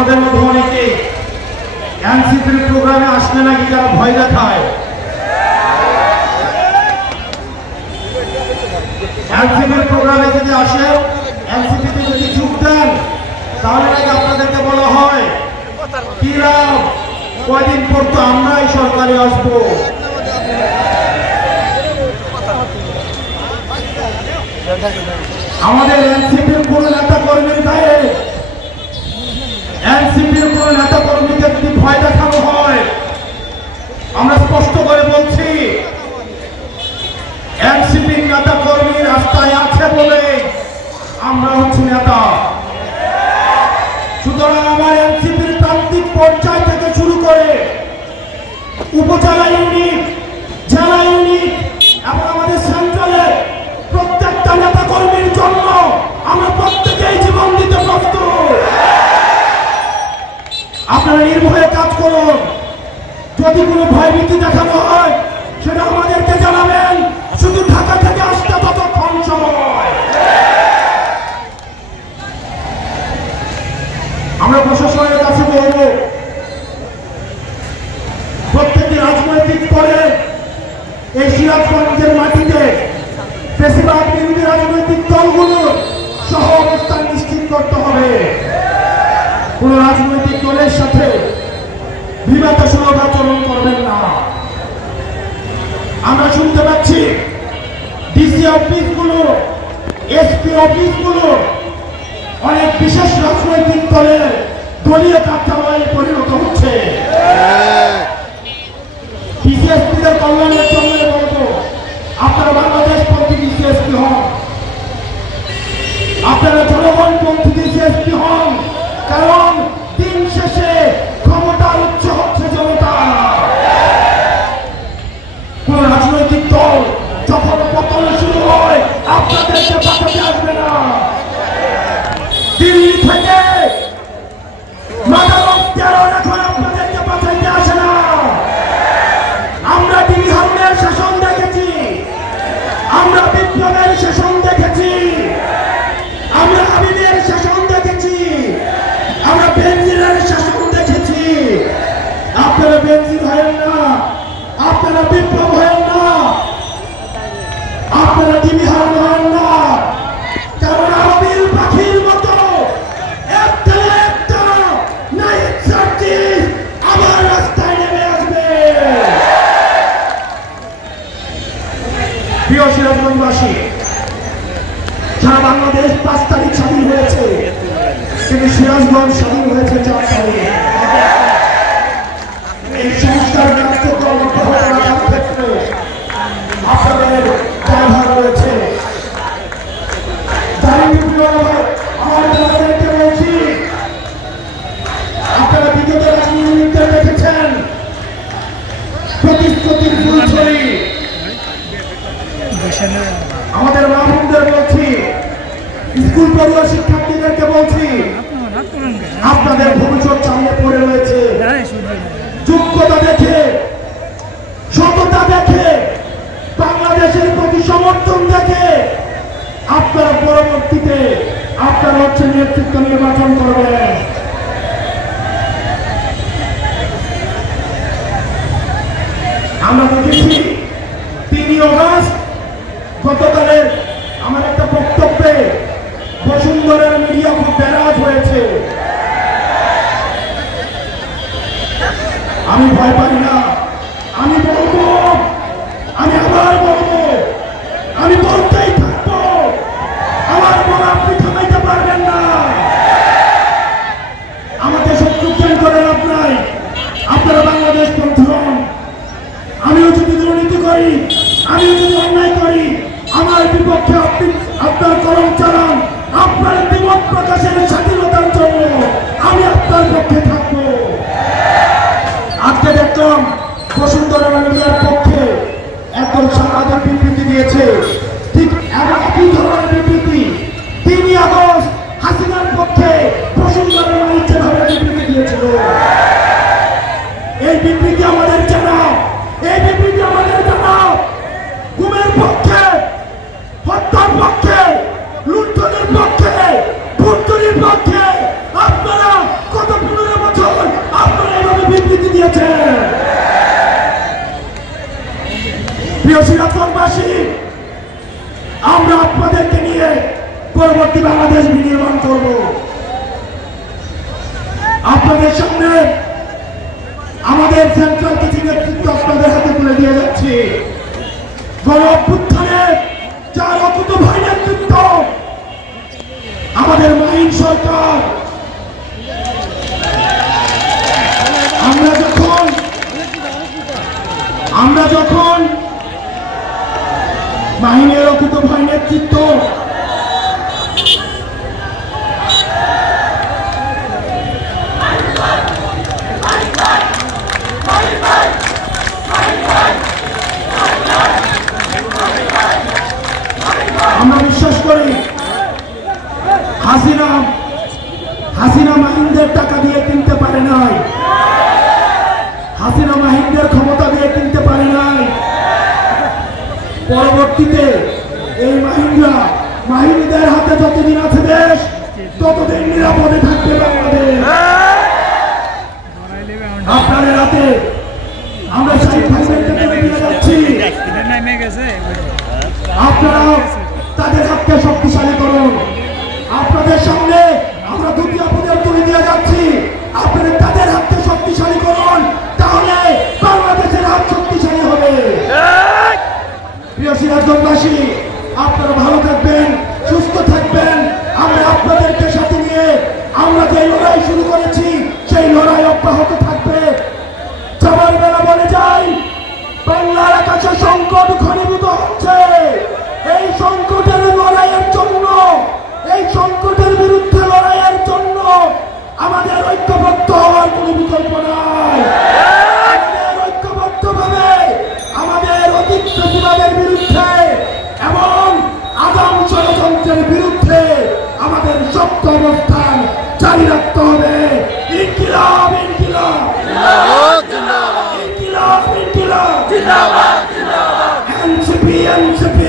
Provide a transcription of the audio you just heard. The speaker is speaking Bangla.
আপনাদের মধ্যে অনেকে এনসিপির প্রোগ্রামে আসলে নাকি তারা ভয় দেখায়। এনসিপির প্রোগ্রামে যদি আসে, এনসিপিতে যদি যোগ দেন, তাহলে নাকি আপনাদেরকে বলা হয় কি লাভ, কয়দিন পর তো আমরাই সরকারে আসবো। আমাদের এনসিপির কোন নেতা কর্মীর গায়ে, এনসিপির কোন নেতা কর্মীকে যদি ভয় দেখানো হয়, আমরা স্পষ্ট করে বলছি এনসিপির নেতা কর্মী রাস্তায় আছে বলে আমরা হচ্ছি নেতা। সুতরাং আমার এনসিপির প্রান্তিক পর্যায় থেকে শুরু করে উপজেলা ইউনিট, জেলা ইউনিট এবং আমাদের সেন্ট্রালে প্রত্যেকটা নেতা কর্মীর জন্য আমরা প্রত্যেকেই জীবন দিতে প্রস্তুত। আপনারা নির্ভয়ে কাজ করুন। যদি কোনো ভয়ভীতি দেখানো হয় সেটা আমাদেরকে জানাবেন, শুধু ঢাকা থেকে আসতে ততক্ষণ সময়। আমরা প্রশাসনের কাছে বলবো, প্রত্যেকটি রাজনৈতিক দলে এই সিরাজগঞ্জের মাটিতে বেশিরভাগ বিরোধী রাজনৈতিক দলগুলো সহ অবস্থান নিশ্চিত করতে হবে। কোন রাজনৈতিক দলের সাথে বিবাদসুলভ আচরণ করবেন না। আমরা শুনতে পাচ্ছি ডিসি অফিসগুলো, এসপি অফিসগুলো অনেক বিশেষ রাজনৈতিক দলের দলীয় কার্যালয়ে পরিণত হচ্ছে। ডিসিএসপিদের কল্যাণের জন্য বলবো, আপনারা বাংলাদেশ পন্থী ডিসিএসপি হন, আপনারা জনগণপন্থী ডিসিএসপি হন। কারণ দিন শেষে ক্ষমতার উচ্চ হচ্ছে জনতা। কোন রাজনৈতিক দল যখন পতন শুরু হয় আপনাদেরকে বাঁচাতে আসবে না। দিল্লি থেকে মাদক টেরর এখন আপনাদেরকে বাঁচাইতে আসে না। আমরা টিভি হারুনের শাসন দেখেছি, আমরা বিপ্লবের শাসন দেখেছি, আমরা হাবিবের শাসন দেখেছি, আমরা বেনজিরের শাসন দেখেছি। আপনারা বেনজির হয়েন না, আপনারা বিপ্লব হয়েন না, আপনারা টিভি হারুন হয়েন না। কারণ আরবিল পাখির মতো একটা নাইট সার্জিস আবার রাস্তায় নেমে আসবে। প্রিয় সিরাজগঞ্জবাসী, সারা বাংলাদেশ 5 তারিখ স্বাধীন হয়েছে, কিন্তু সিরাজগঞ্জ স্বাধীন হয়েছে 4 তারিখ। এই সংস্কার কার্যক্রম ক্ষেত্রে আপনাদের ব্যবহার রয়েছে। আমাদেরকে বলছি, আপনারা বিগত রাজনীতিতে দেখেছেন প্রতিশ্রুতির ফুলছড়ি। আমাদের মা বোনদের বলছি, স্কুল পড়ুয়া শিক্ষার্থীদেরকে বলছি, আপনাদের ভবিষ্যৎ সামনে পড়ে রয়েছে। যোগ্যতা দেখে, সততা দেখে, বাংলাদেশের প্রতি সমর্থন দেখে আপনারা পরবর্তীতে আপনারা হচ্ছে নেতৃত্ব নির্বাচন করবেন। আমরা দেখেছি 3 অগস্ট গতকালের আমার একটা বক্তব্যে বসুন্ধরার মিডিয়া খুব বেরাজ হয়েছে। আমি ভয় পাই না, আমি বলবো, আমি আবার বলবো, আমি বলতেই থাকবো। আমার বলা আপনি থামাইতে পারবেন না। আমাকে শত্রু জ্ঞান করে লাভ নাই। আপনারা বাংলাদেশ পন্থী হন। আমিও যদি দুর্নীতি করি, আমিও যদি অন্যায় করি, আমার বিপক্ষে আপনি আপনার কলম চালান। আপনার দ্বিমত প্রকাশের স্বাধীনতার জন্য আমি আপনার পক্ষে থাকবো। আজকে দেখলাম বসুন্ধরা মিডিয়ার পক্ষে একদম সাংঘাতিক বিবৃতি দিয়েছে। ঠিক একই ধরনের বিবৃতি 3 আগস্ট হাসিনার পক্ষে বসুন্ধরা যেভাবে বিবৃতি দিয়েছিল। এই বিবৃতি আমাদের জানা, এই বিবৃতি আমাদের জানা। গুমের পক্ষে, হত্যার পক্ষে, লুণ্ঠনের পক্ষে, ভুট্টুরির পক্ষে আপনারা কত প্রিয় সিরাজগঞ্জবাসী, আমরা আপনাদেরকে নিয়ে পরবর্তী বাংলাদেশ বিনির্মাণ করব। আপনাদের সামনে আমাদের সেন্ট্রাল কিছু নেতৃত্ব আপনাদের হাতে তুলে দিয়ে যাচ্ছি। গণ অভ্যুত্থানের 4 অকুতোভয় নেতৃত্ব আমাদের মাহিন সরকার। আমরা যখন মাহিনের অকুতোভয় নেতৃত্ব আমরা বিশ্বাস করি হাসিনা মাহিনদের টাকা দিয়ে কিনতে পারে নাই, হাসিনা মাহিনদের ক্ষমতা দিয়ে কিনতে পারে নাই। পরবর্তীতে এই মাহিনদের হাতে যতদিন আছে দেশ, ততদিন নিরাপদে থাকবে বাংলাদেশ। আপনাদের হাতে আমরা যাচ্ছি, আপনারা তাদের হাতকে শক্তিশালী করুন। আপনাদের সামনে আমরা দ্বিতীয় পদের তুলে দিয়ে যাচ্ছি, আপনারা তাদের হাতকে শক্তিশালী করুন, তাহলে বাংলাদেশের হাত শক্তিশালী হবে। প্রিয় সিরাজগঞ্জবাসী, আপনারা ভালো থাকবেন, সুস্থ থাকবেন। আমরা আপনাদেরকে সাথে নিয়ে আমরা যে লড়াই শুরু করেছি সেই লড়াই অব্যাহত থাকবে। যাবার বেলা বলে যাই, বাংলার আকাশে সংকট ঘনীভূত হচ্ছে। এই সংকটের লড়াইয়ের জন্য, এই সংকটের বিরুদ্ধে লড়াইয়ের জন্য আমাদের ঐক্যবদ্ধ হওয়ার কোনো বিকল্প নাই। আমাদের ঐক্যবদ্ধভাবে আমাদের অতীত প্রতিবাদের বিরুদ্ধে এবং আগাম ষড়যন্ত্রের বিরুদ্ধে আমাদের শক্ত অবস্থান জারি রাখতে হবে। ইনকিলাব ইনকিলাব ইনকিলাব ইনকিলাব, এনসিপি এনসিপি